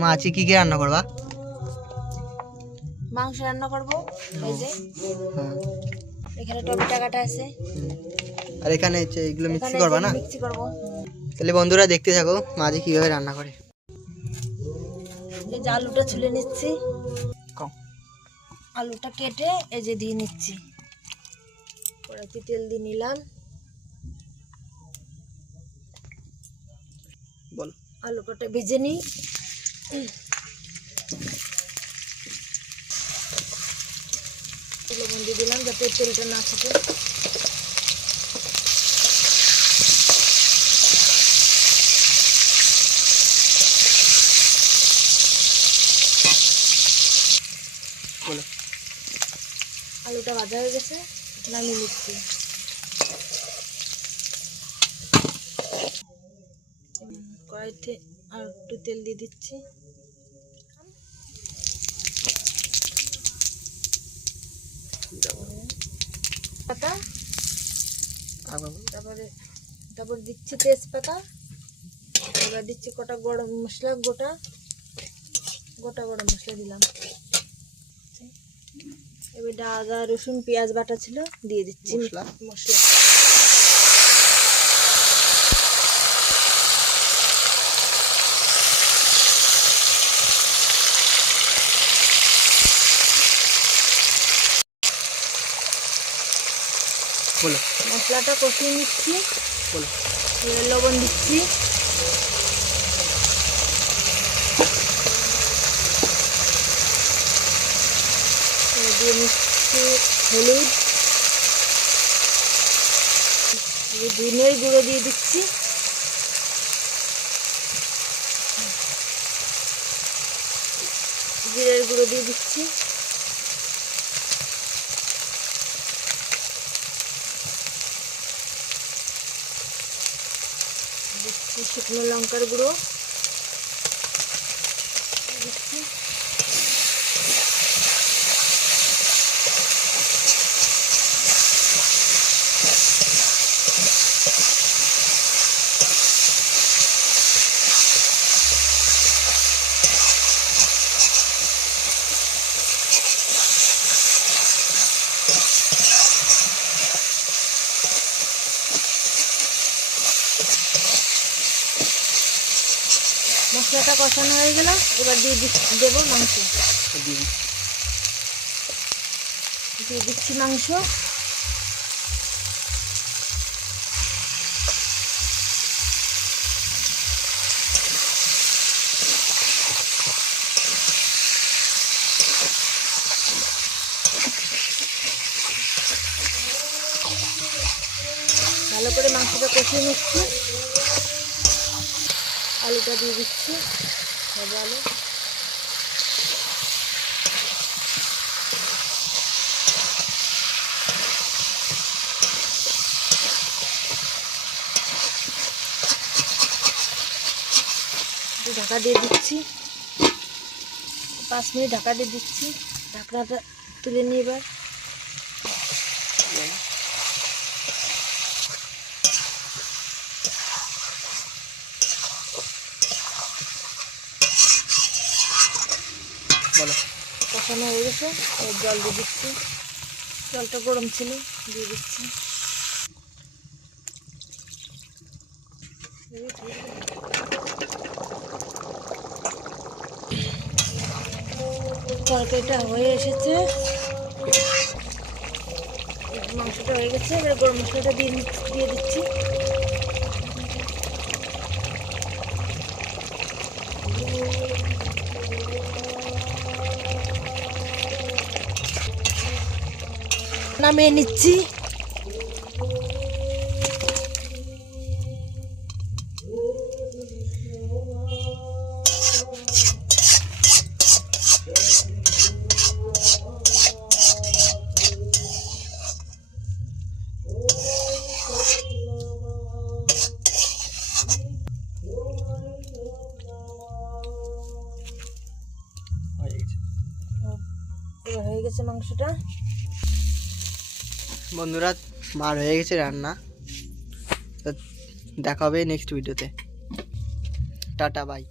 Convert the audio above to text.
মা আজকে কি কি রান্না করবা? মাংস রান্না করব। এই যে এখানে টমেটো কাটা আছে, আর এখানে এগুলো মিক্সি করবা না? মিক্সি করব। তাহলে বন্ধুরা দেখতে থাকো মা আজকে কিভাবে রান্না করে। এই যে আলুটা ছুলে নিচ্ছি, কম আলুটা কেটে এই যে দিয়ে নিচ্ছি। কড়াইতে তেল দিয়ে নিলাম, বল। আলু কটা ভেজে নিই। লবণ দিয়ে দিলাম যাতে তেলটা না থাকে। বলো। আলুটা ভাজা হয়ে গেছে, নামিয়ে নিচ্ছি। কড়াইতে আর একটু তেল দিয়ে দিচ্ছি। পাতা, তারপর দিচ্ছি তেজপাতা, এবার দিচ্ছি কটা গরম মশলা, গোটা গরম মশলা দিলাম। এবার আদা রসুন পেঁয়াজ বাটা ছিল দিয়ে দিচ্ছি মশলা। বলো। মশলাটা কষিয়ে নিচ্ছি। বলো। লবণ দিচ্ছি, দিয়ে নিচ্ছি হলুদ, ধনের গুঁড়ো দিয়ে দিচ্ছি, জিরের গুঁড়ো দিয়ে দিচ্ছি, দিচ্ছি শুকনো লঙ্কার গুঁড়ো দিচ্ছি, মশলাটা কষানো হয়ে গেল। এবার দিয়ে দেবো মাংস, দিয়ে দিচ্ছি মাংস। ভালো করে মাংসটা কষিয়ে নিচ্ছি, আলুটা দিয়ে দিচ্ছি, ভাজা আলু। ঢাকা দিয়ে দিচ্ছি, 5 মিনিট ঢাকা দিয়ে দিচ্ছি। ঢাকনাটা তুলে নিয়ে এবার বলো। কষানো হয়ে গেছে, জল দিয়ে দিচ্ছি। জলটা গরম ছিল, দিয়ে দিচ্ছি। তরকারিটা হয়ে এসেছে, মাংসটা হয়ে গেছে। এবার গরম মশলাটা দিয়ে দিচ্ছি। নামিয়ে নিচ্ছি। এবার হয়ে গেছে মাংসটা। বন্ধুরা মার হয়ে গেছে রান্না। দেখা হবে নেক্সট ভিডিওতে। Tata bye.